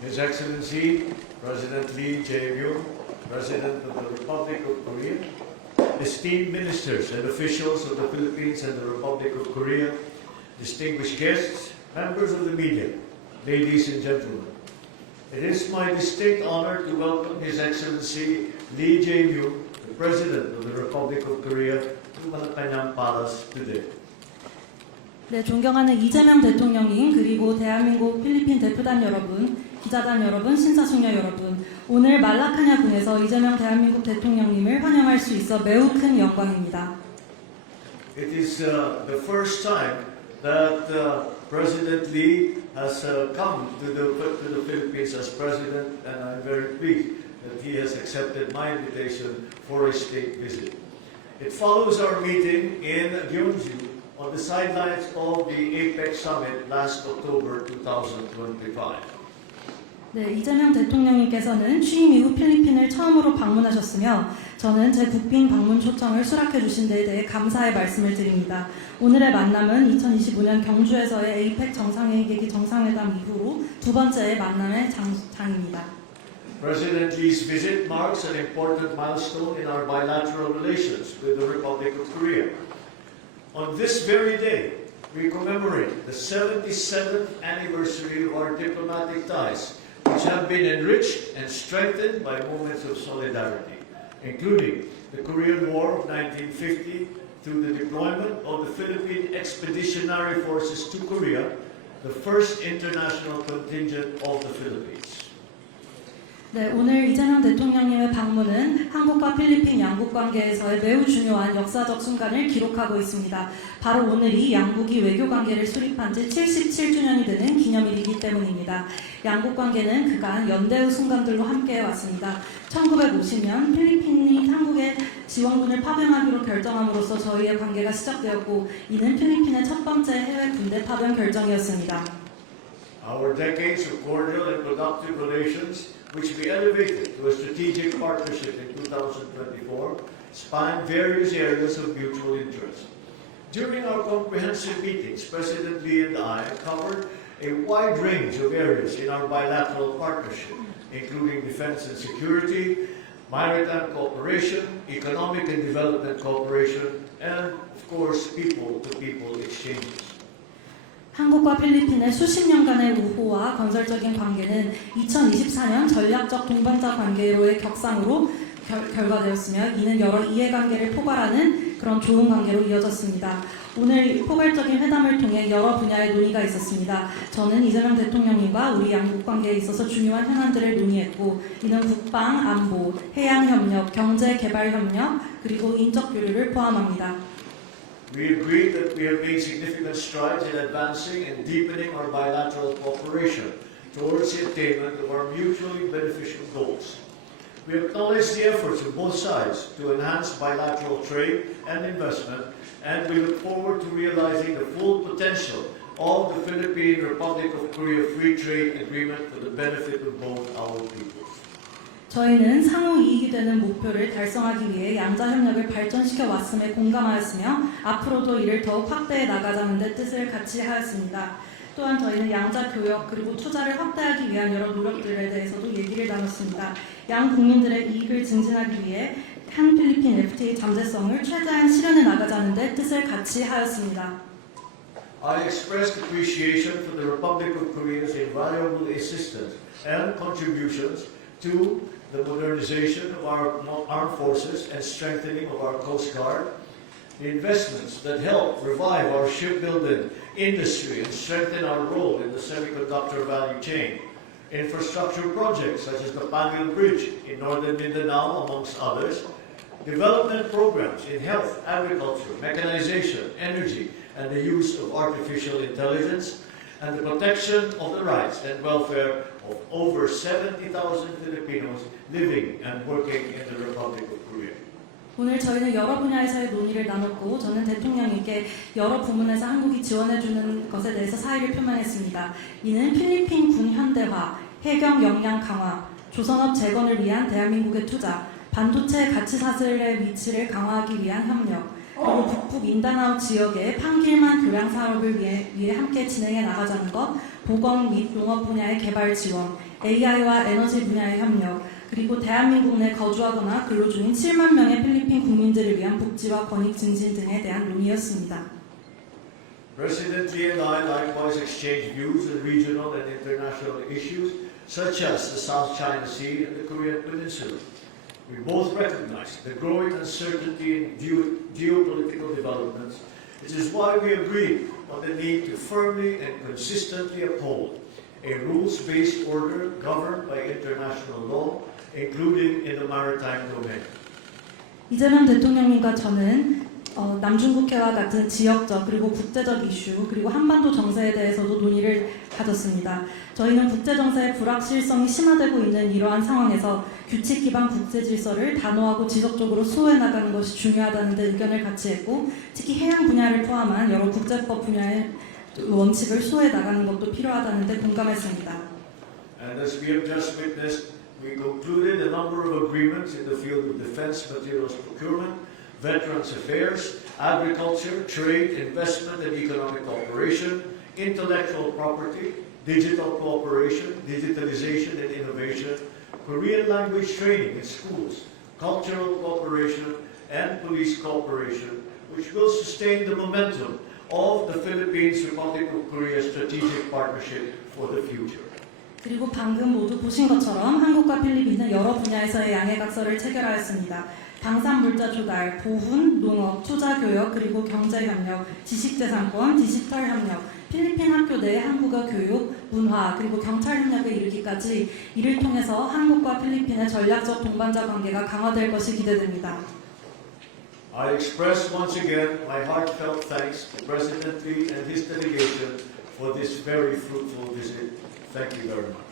His Excellency President Lee Jae-myung, President of the Republic of Korea, esteemed ministers and officials of the Philippines and the Republic of Korea, distinguished guests, members of the media, ladies and gentlemen. It is my distinct honor to welcome His Excellency Lee Jae-myung, the President of the Republic of Korea, to Malacanang Palace today. 네, 존경하는 이재명 대통령님, 그리고 대한민국 필리핀 대표단 여러분, 기자단 여러분, 신사숙녀 여러분, 오늘 말라카냐군에서 이재명 대한민국 대통령님을 환영할 수 있어 매우 큰 영광입니다. It is the first time that President Lee has come to the Philippines as President, and I'm very pleased that he has accepted my invitation for a state visit. It follows our meeting in Gyeongju on the sidelines of the APEC Summit last October 2025. 네, 이재명 대통령님께서는 취임 이후 필리핀을 처음으로 방문하셨으며 저는 제 국빈 방문 초청을 수락해 주신 데에 대해 감사의 말씀을 드립니다. 오늘의 만남은 2025년 경주에서의 APEC 정상회의 정상회담 이후로 두 번째의 만남의 장입니다. President Lee's visit marks an important milestone in our bilateral relations with the Republic of Korea. On this very day, we commemorate the 77th anniversary of our diplomatic ties, which have been enriched and strengthened by moments of solidarity, including the Korean War of 1950 through the deployment of the Philippine Expeditionary Forces to Korea, the first international contingent of the Philippines. 네, 오늘 이재명 대통령님의 방문은 한국과 필리핀 양국 관계에서의 매우 중요한 역사적 순간을 기록하고 있습니다. 바로 오늘이 양국이 외교 관계를 수립한 지 77주년이 되는 기념일이기 때문입니다. 양국 관계는 그간 연대의 순간들로 함께해 왔습니다. 1950년 필리핀이 한국의 지원군을 파병하기로 결정함으로써 저희의 관계가 시작되었고, 이는 필리핀의 첫 번째 해외 군대 파병 결정이었습니다. Our decades of cordial and productive relations, which we elevated to a strategic partnership in 2024, span various areas of mutual interest. During our comprehensive meetings, President Lee and I covered a wide range of areas in our bilateral partnership, including defense and security, maritime cooperation, economic and development cooperation, and, of course, people-to-people exchanges. 한국과 필리핀의 수십 년간의 우호와 건설적인 관계는 2024년 전략적 동반자 관계로의 격상으로 결과되었으며 이는 여러 이해관계를 포괄하는 그런 좋은 관계로 이어졌습니다. 오늘 포괄적인 회담을 통해 여러 분야의 논의가 있었습니다. 저는 이재명 대통령님과 우리 양국 관계에 있어서 중요한 현안들을 논의했고 이는 국방, 안보, 해양협력, 경제개발협력, 그리고 인적 교류를 포함합니다. We agreed that we have made significant strides in advancing and deepening our bilateral cooperation towards the attainment of our mutually beneficial goals. We acknowledge the efforts of both sides to enhance bilateral trade and investment, and we look forward to realizing the full potential of the Philippine Republic of Korea Free Trade Agreement for the benefit of both our peoples. 저희는 상호 이익이 되는 목표를 달성하기 위해 양자 협력을 발전시켜 왔음에 공감하였으며 앞으로도 이를 더욱 확대해 나가자는 데 뜻을 같이 하였습니다. 또한 저희는 양자 교역 그리고 투자를 확대하기 위한 여러 노력들에 대해서도 얘기를 나눴습니다. 양 국민들의 이익을 증진하기 위해 한 필리핀 FTA 잠재성을 최대한 실현해 나가자는 데 뜻을 같이 하였습니다. I expressed appreciation for the Republic of Korea's invaluable assistance and contributions to the modernization of our armed forces and strengthening of our Coast Guard, the investments that help revive our shipbuilding industry and strengthen our role in the semiconductor value chain, infrastructure projects such as the Panguil Bridge in northern Mindanao, amongst others, development programs in health, agriculture, mechanization, energy, and the use of artificial intelligence, and the protection of the rights and welfare of over 70,000 Filipinos living and working in the Republic of Korea. 오늘 저희는 여러 분야에서의 논의를 나눴고 저는 대통령님께 여러 부문에서 한국이 지원해주는 것에 대해서 사의를 표명했습니다. 이는 필리핀 군 현대화, 해경 역량 강화, 조선업 재건을 위한 대한민국의 투자, 반도체 가치 사슬의 위치를 강화하기 위한 협력, 그리고 북북 민다나오 지역의 판길만 교량 사업을 위해 함께 진행해 나가자는 것, 보건 및 농업 분야의 개발 지원, AI와 에너지 분야의 협력, 그리고 대한민국 내 거주하거나 근로 중인 7만 명의 필리핀 국민들을 위한 복지와 권익 증진 등에 대한 논의였습니다. President Lee and I likewise exchanged views on regional and international issues such as the South China Sea and the Korean Peninsula. We both recognize the growing uncertainty in geopolitical developments, which is why we agreed on the need to firmly and consistently uphold a rules-based order governed by international law, including in the maritime domain. 이재명 대통령님과 저는 남중국해와 같은 지역적 그리고 국제적 이슈 그리고 한반도 정세에 대해서도 논의를 가졌습니다. 저희는 국제 정세의 불확실성이 심화되고 있는 이러한 상황에서 규칙 기반 국제 질서를 단호하고 지속적으로 수호해 나가는 것이 중요하다는 데 의견을 같이 했고, 특히 해양 분야를 포함한 여러 국제법 분야의 원칙을 수호해 나가는 것도 필요하다는 데 공감했습니다. And as we have just witnessed, we concluded a number of agreements in the field of defense materials procurement, Veterans Affairs, Agriculture, Trade, Investment and Economic Cooperation, Intellectual Property, Digital Cooperation, Digitalization and Innovation, Korean language training in schools, Cultural Cooperation, and Police Cooperation, which will sustain the momentum of the Philippines-Republic of Korea strategic partnership for the future. 그리고 방금 모두 보신 것처럼 한국과 필리핀은 여러 분야에서의 양해각서를 체결하였습니다. 방산물자 조달, 보훈, 농업, 투자교역, 그리고 경제협력, 지식재산권, 디지털협력, 필리핀 학교 내 한국어 교육, 문화, 그리고 경찰협력에 이르기까지 이를 통해서 한국과 필리핀의 전략적 동반자 관계가 강화될 것이 기대됩니다. I express once again my heartfelt thanks to President Lee and his delegation for this very fruitful visit. Thank you very much.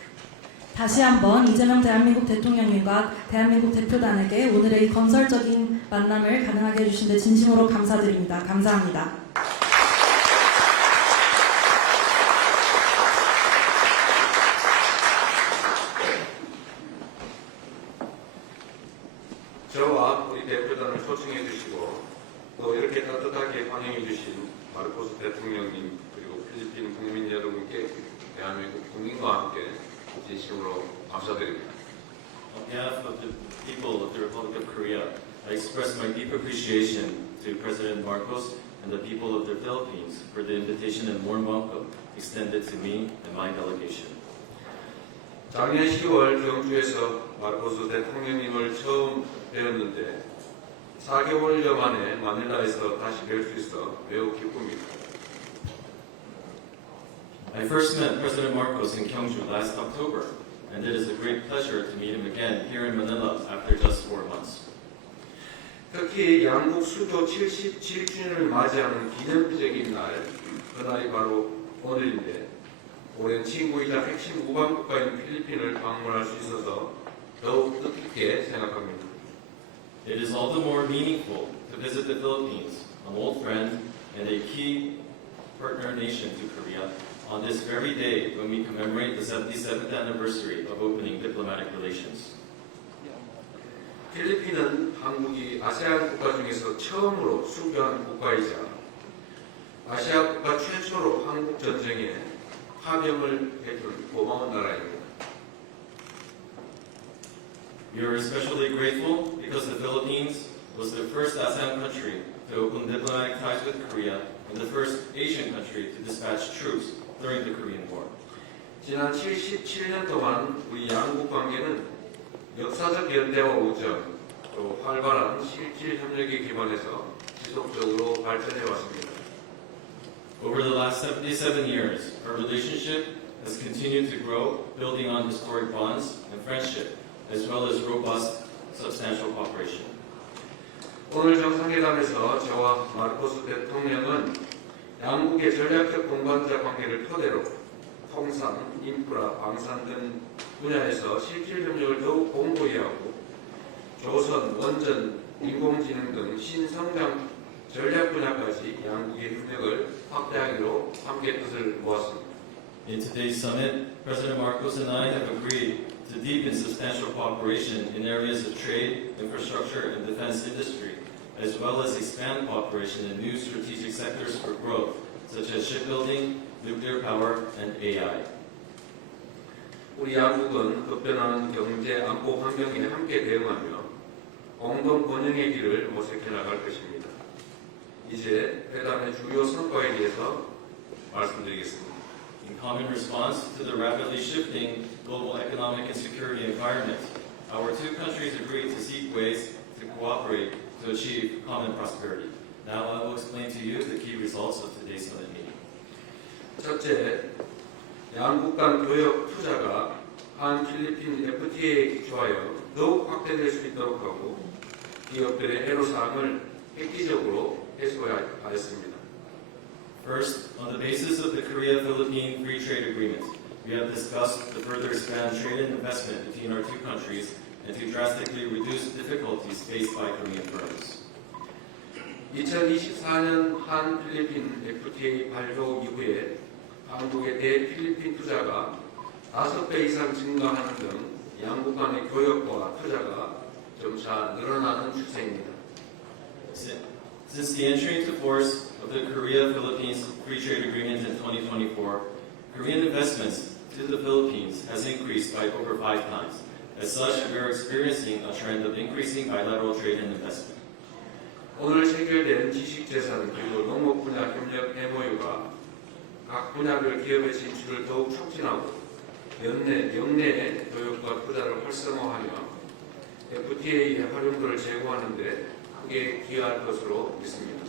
다시 한번 이재명 대한민국 대통령님과 대한민국 대표단에게 오늘의 이 건설적인 만남을 가능하게 해주신 데 진심으로 감사드립니다. 감사합니다. 저와 우리 대표단을 초청해 주시고 또 이렇게 따뜻하게 환영해 주신 마르코스 대통령님 그리고 필리핀 국민 여러분께 대한민국 국민과 함께 진심으로 감사드립니다. On behalf of the people of the Republic of Korea, I express my deep appreciation to President Marcos and the people of the Philippines for the invitation and warm welcome extended to me and my delegation. 작년 10월 경주에서 마르코스 대통령님을 처음 뵈었는데 4개월여 만에 마닐라에서 다시 뵐 수 있어 매우 기쁩니다. I first met President Marcos in Gyeongju last October, and it is a great pleasure to meet him again here in Manila after just 4 months. 특히 양국 수교 77주년을 맞이하는 기념적인 날, 그날이 바로 오늘인데 오랜 친구이자 핵심 우방국가인 필리핀을 방문할 수 있어서 더욱 뜻깊게 생각합니다. It is all the more meaningful to visit the Philippines, an old friend and a key partner nation to Korea, on this very day when we commemorate the 77th anniversary of opening diplomatic relations. 필리핀은 한국이 아세안 국가 중에서 처음으로 수교한 국가이자 아시아 국가 최초로 한국 전쟁에 파병을 해준 고마운 나라입니다. We are especially grateful because the Philippines was the first ASEAN country to open diplomatic ties with Korea and the first Asian country to dispatch troops during the Korean War. 지난 77년 동안 우리 양국 관계는 역사적 연대와 우정, 또 활발한 실질 협력에 기반해서 지속적으로 발전해 왔습니다. Over the last 77 years, our relationship has continued to grow, building on historic bonds and friendship, as well as robust, substantial cooperation. 오늘 정상회담에서 저와 마르코스 대통령은 양국의 전략적 동반자 관계를 토대로 통상, 인프라, 방산 등 분야에서 실질 협력을 더욱 공고히 하고 조선, 원전, 인공지능 등 신성장 전략 분야까지 양국의 협력을 확대하기로 함께 뜻을 모았습니다. In today's summit, President Marcos and I have agreed to deepen substantial cooperation in areas of trade, infrastructure, and defense industry, as well as expand cooperation in new strategic sectors for growth, such as shipbuilding, nuclear power, and AI. 우리 양국은 급변하는 경제 안보 환경에 함께 대응하며 공동 번영의 길을 모색해 나갈 것입니다. 이제 회담의 주요 성과에 대해서 말씀드리겠습니다. In common response to the rapidly shifting global economic and security environment, our two countries agreed to seek ways to cooperate to achieve common prosperity. Now I will explain to you the key results of today's summit meeting. 첫째, 양국 간 교역 투자가 한 필리핀 FTA에 기초하여 더욱 확대될 수 있도록 하고 기업들의 애로사항을 획기적으로 해소하였습니다. First, on the basis of the Korea-Philippine Free Trade Agreement, we have discussed to further expand trade and investment between our two countries and to drastically reduce difficulties faced by Korean firms. 2024년 한 필리핀 FTA 발효 이후에 한국의 대필리핀 투자가 5배 이상 증가하는 등 양국 간의 교역과 투자가 점차 늘어나는 추세입니다. Since the entry into force of the Korea-Philippines Free Trade Agreement in 2024, Korean investments to the Philippines has increased by over 5 times. As such, we are experiencing a trend of increasing bilateral trade and investment. 오늘 체결된 지식재산 그리고 농업 분야 협력 MOU가 각 분야별 기업의 진출을 더욱 촉진하고 영내의 교역과 투자를 활성화하며 FTA의 활용도를 제고하는 데 크게 기여할 것으로 믿습니다.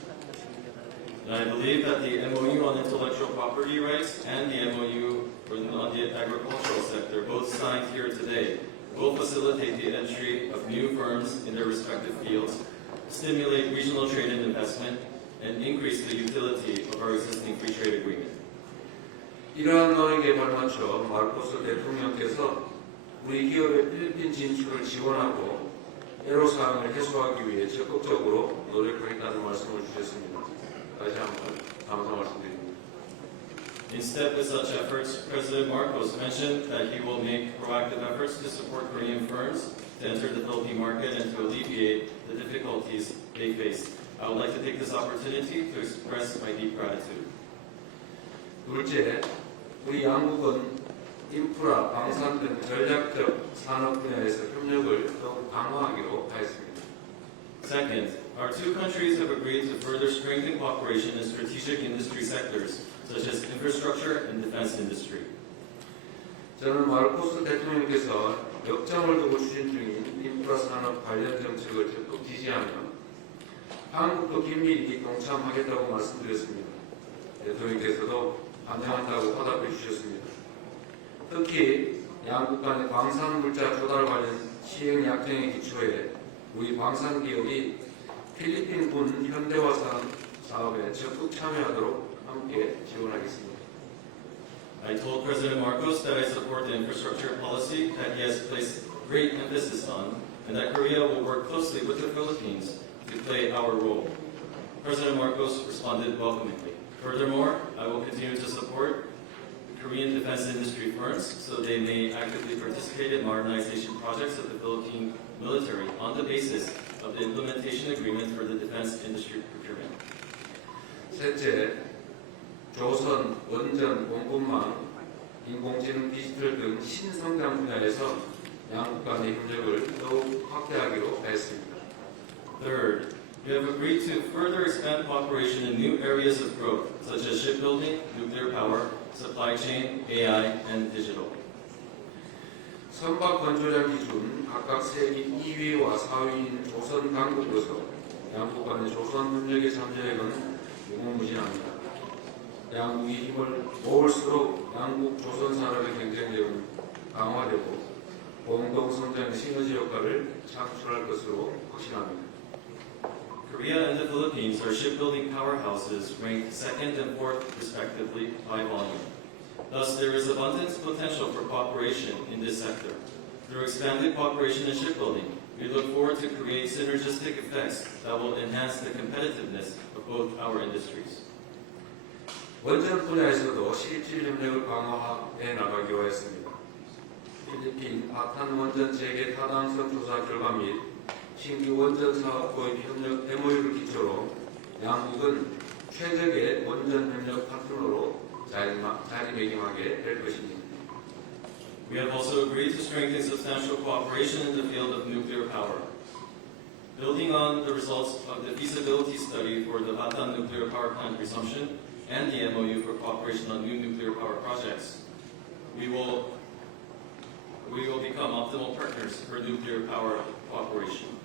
And I believe that the MOU on intellectual property rights and the MOU on the agricultural sector, both signed here today, will facilitate the entry of new firms in their respective fields, stimulate regional trade and investment, and increase the utility of our existing free trade agreement. 이러한 노력에 발맞춰 마르코스 대통령께서 우리 기업의 필리핀 진출을 지원하고 애로사항을 해소하기 위해 적극적으로 노력하겠다는 말씀을 주셨습니다. 다시 한번 감사 말씀드립니다. In step with such efforts, President Marcos mentioned that he will make proactive efforts to support Korean firms to enter the Philippine market and to alleviate the difficulties they face. I would like to take this opportunity to express my deep gratitude. 둘째, 우리 양국은 인프라, 방산 등 전략적 산업 분야에서 협력을 더욱 강화하기로 하였습니다. Second, our two countries have agreed to further strengthen cooperation in strategic industry sectors, such as infrastructure and defense industry. 저는 마르코스 대통령께서 역점을 두고 추진 중인 인프라 산업 관련 정책을 적극 지지하며 한국도 긴밀히 동참하겠다고 말씀드렸습니다. 대통령께서도 환영한다고 화답해 주셨습니다. 특히 양국 간의 방산 물자 조달 관련 시행 약정에 기초해 우리 방산 기업이 필리핀군 현대화산 사업에 적극 참여하도록 함께 지원하겠습니다. I told President Marcos that I support the infrastructure policy that he has placed great emphasis on, and that Korea will work closely with the Philippines to play our role. President Marcos responded welcomingly. Furthermore, I will continue to support Korean defense industry firms so they may actively participate in modernization projects of the Philippine military on the basis of the implementation agreement for the defense industry procurement. 셋째, 조선, 원전, 공급망, 인공지능, 디지털 등 신성장 분야에서 양국 간의 협력을 더욱 확대하기로 하였습니다. Third, we have agreed to further expand cooperation in new areas of growth, such as shipbuilding, nuclear power, supply chain, AI, and digital. 선박 건조량 기준 각각 세계 2위와 4위인 조선 강국으로서 양국 간의 조선 협력에 참여액은 무궁무진합니다. 양국이 힘을 모을수록 양국 조선 산업의 경쟁력은 강화되고 공동 성장 시너지 효과를 창출할 것으로 확신합니다. Korea and the Philippines are shipbuilding powerhouses ranked second and fourth respectively by volume. Thus, there is abundant potential for cooperation in this sector. Through expanded cooperation in shipbuilding, we look forward to create synergistic effects that will enhance the competitiveness of both our industries. 원전 분야에서도 실질 협력을 강화해 나가기로 했습니다. 필리핀 바탄 원전 재개 타당성 조사 결과 및 신규 원전 사업 도입 협력 MOU를 기초로 양국은 최적의 원전 협력 파트너로 자리매김하게 될 것입니다. We have also agreed to strengthen substantial cooperation in the field of nuclear power. Building on the results of the feasibility study for the Bataan nuclear power plant resumption and the MOU for cooperation on new nuclear power projects, we will become optimal partners for nuclear power cooperation.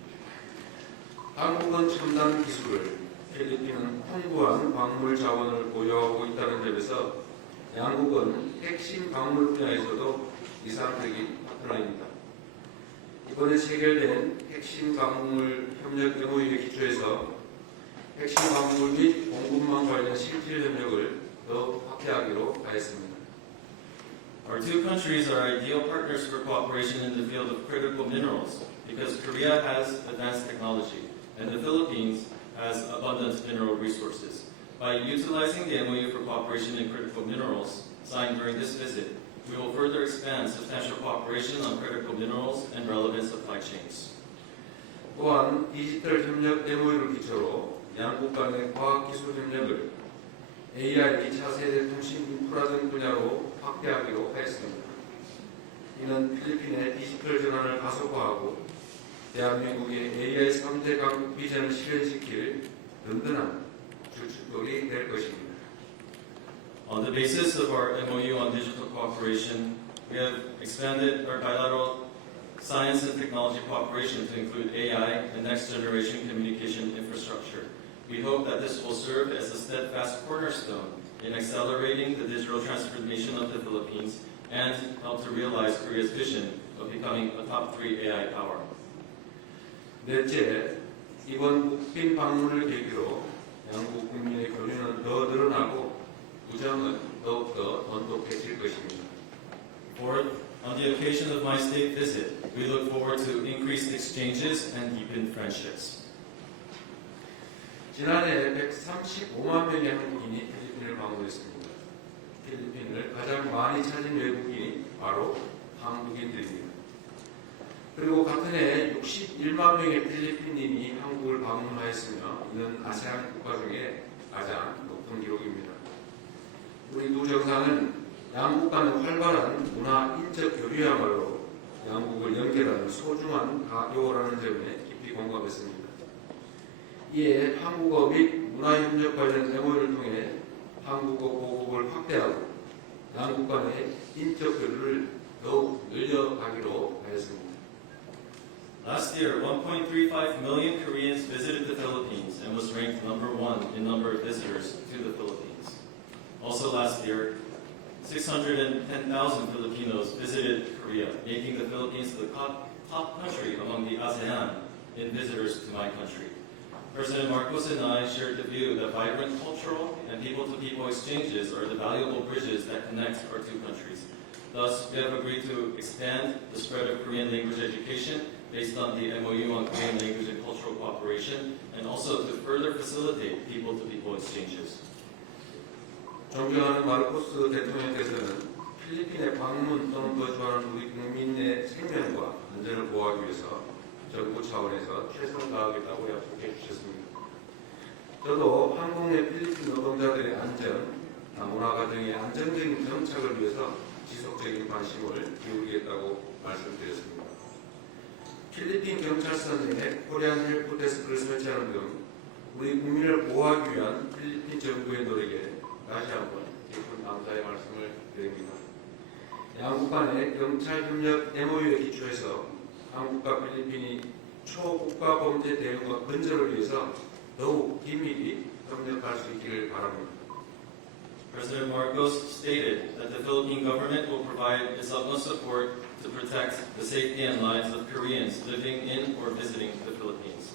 한국은 첨단 기술을, 필리핀은 풍부한 광물 자원을 보유하고 있다는 점에서 양국은 핵심 광물 분야에서도 이상적인 파트너입니다. 이번에 체결된 핵심 광물 협력 MOU에 기초해서 핵심 광물 및 공급망 관련 실질 협력을 더 확대하기로 하였습니다. Our two countries are ideal partners for cooperation in the field of critical minerals because Korea has advanced technology and the Philippines has abundant mineral resources. By utilizing the MOU for cooperation in critical minerals signed during this visit, we will further expand substantial cooperation on critical minerals and relevant supply chains. 또한 디지털 협력 MOU를 기초로 양국 간의 과학기술 협력을 AI, 2차세대 통신 인프라 등 분야로 확대하기로 하였습니다. 이는 필리핀의 디지털 전환을 가속화하고 대한민국의 AI 3대 강국 비전을 실현시킬 든든한 주축돌이 될 것입니다. On the basis of our MOU on digital cooperation, we have expanded our bilateral science and technology cooperation to include AI and next-generation communication infrastructure. We hope that this will serve as a steadfast cornerstone in accelerating the digital transformation of the Philippines and help to realize Korea's vision of becoming a top 3 AI power. 넷째, 이번 국빈 방문을 계기로 양국 국민의 교류는 더 늘어나고 우정은 더욱더 돈독해질 것입니다. Fourth, on the occasion of my state visit, we look forward to increased exchanges and deepened friendships. 지난해 135만 명의 한국인이 필리핀을 방문했습니다. 필리핀을 가장 많이 찾은 외국인이 바로 한국인들입니다. 그리고 같은 해 61만 명의 필리핀인이 한국을 방문하였으며 이는 아세안 국가 중에 가장 높은 기록입니다. 우리 두 정상은 양국 간의 활발한 문화 인적 교류야말로 양국을 연결하는 소중한 가교라는 점에 깊이 공감했습니다. 이에 한국어 및 문화협력 관련 MOU를 통해 한국어 보급을 확대하고 양국 간의 인적 교류를 더욱 늘려가기로 하였습니다. Last year, 1.35 million Koreans visited the Philippines and was ranked number 1 in number of visitors to the Philippines. Also last year, 610,000 Filipinos visited Korea, making the Philippines the top country among the ASEAN in visitors to my country. President Marcos and I shared the view that vibrant cultural and people-to-people exchanges are the valuable bridges that connect our two countries. Thus, we have agreed to expand the spread of Korean language education based on the MOU on Korean language and cultural cooperation, and also to further facilitate people-to-people exchanges. 존경하는 마르코스 대통령께서는 필리핀에 방문 또는 거주하는 우리 국민의 생명과 안전을 보호하기 위해서 정부 차원에서 최선을 다하겠다고 약속해 주셨습니다. 저도 한국 내 필리핀 노동자들의 안전, 문화 가정의 안정적인 정착을 위해서 지속적인 관심을 기울이겠다고 말씀드렸습니다. 필리핀 경찰서 내 코리안 헬프 데스크를 설치하는 등 우리 국민을 보호하기 위한 필리핀 정부의 노력에 다시 한번 깊은 감사의 말씀을 드립니다. 양국 간의 경찰 협력 MOU에 기초해서 한국과 필리핀이 초국가 범죄 대응과 근절을 위해서 더욱 긴밀히 협력할 수 있기를 바랍니다. President Marcos stated that the Philippine government will provide its utmost support to protect the safety and lives of Koreans living in or visiting the Philippines.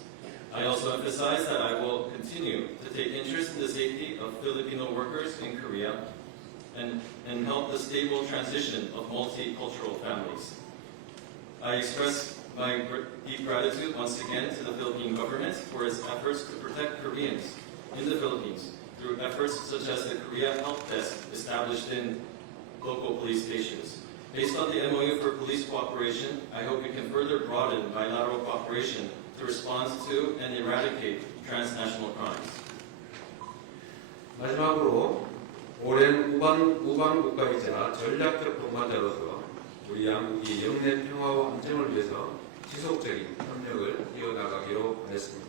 I also emphasize that I will continue to take interest in the safety of Filipino workers in Korea and help the stable transition of multicultural families. I express my deep gratitude once again to the Philippine government for its efforts to protect Koreans in the Philippines through efforts such as the Korea Help Desk established in local police stations. Based on the MOU for police cooperation, I hope we can further broaden bilateral cooperation to respond to and eradicate transnational crimes. 마지막으로 오랜 우방 국가이자 전략적 동반자로서 우리 양국이 영내 평화와 안정을 위해서 지속적인 협력을 이어나가기로 하였습니다.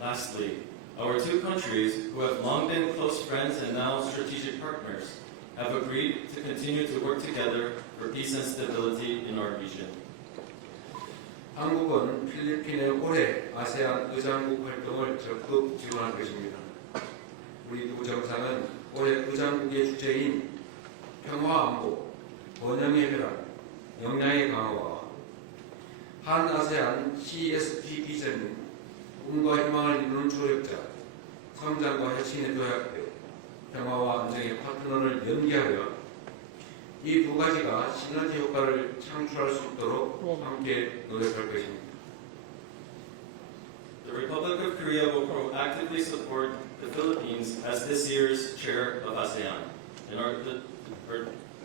Lastly, our two countries, who have long been close friends and now strategic partners, have agreed to continue to work together for peace and stability in our region. 한국은 필리핀의 올해 아세안 의장국 활동을 적극 지원할 것입니다. 우리 두 정상은 올해 의장국의 주제인 평화 안보, 번영의 벼락, 역량의 강화와 한 아세안 CSP 비전인 꿈과 희망을 이루는 조력자, 성장과 혁신에 도약해 평화와 안정의 파트너를 연계하여 이 두 가지가 시너지 효과를 창출할 수 있도록 함께 노력할 것입니다. The Republic of Korea will proactively support the Philippines as this year's chair of ASEAN. And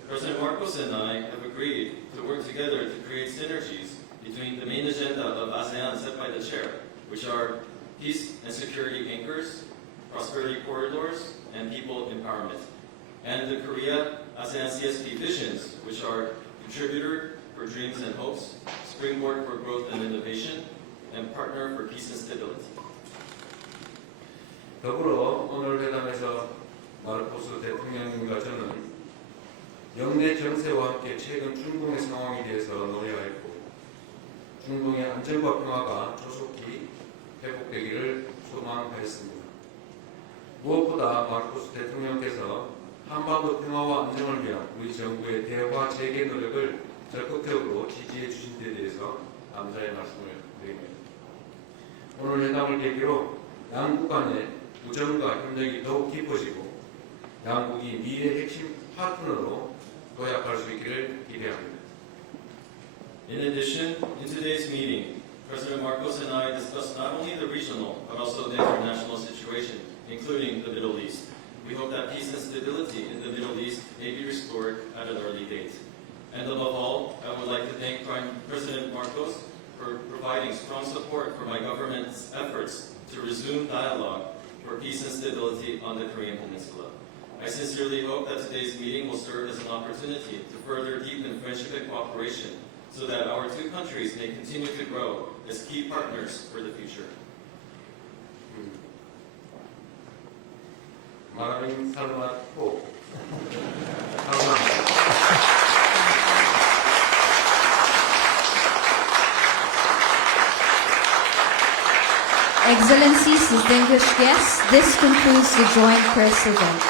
President Marcos and I have agreed to work together to create synergies between the main agenda of ASEAN set by the chair, which are peace and security anchors, prosperity corridors, and people empowerment, and the Korea ASEAN CSP visions, which are contributor for dreams and hopes, springboard for growth and innovation, and partner for peace and stability. 더불어 오늘 회담에서 마르코스 대통령님과 저는 영내 정세와 함께 최근 중동의 상황에 대해서 논의하였고 중동의 안정과 평화가 조속히 회복되기를 소망하였습니다. 무엇보다 마르코스 대통령께서 한반도 평화와 안정을 위한 우리 정부의 대화 재개 노력을 적극적으로 지지해 주신 데 대해서 감사의 말씀을 드립니다. 오늘 회담을 계기로 양국 간의 우정과 협력이 더욱 깊어지고 양국이 미래 핵심 파트너로 도약할 수 있기를 기대합니다. In addition, in today's meeting, President Marcos and I discussed not only the regional, but also the international situation, including the Middle East. We hope that peace and stability in the Middle East may be restored at an early date. And above all, I would like to thank President Marcos for providing strong support for my government's efforts to resume dialogue for peace and stability on the Korean Peninsula. I sincerely hope that today's meeting will serve as an opportunity to further deepen friendship and cooperation so that our two countries may continue to grow as key partners for the future. 마라민 살맛 호 Excellencies, distinguished guests, this concludes the joint press event.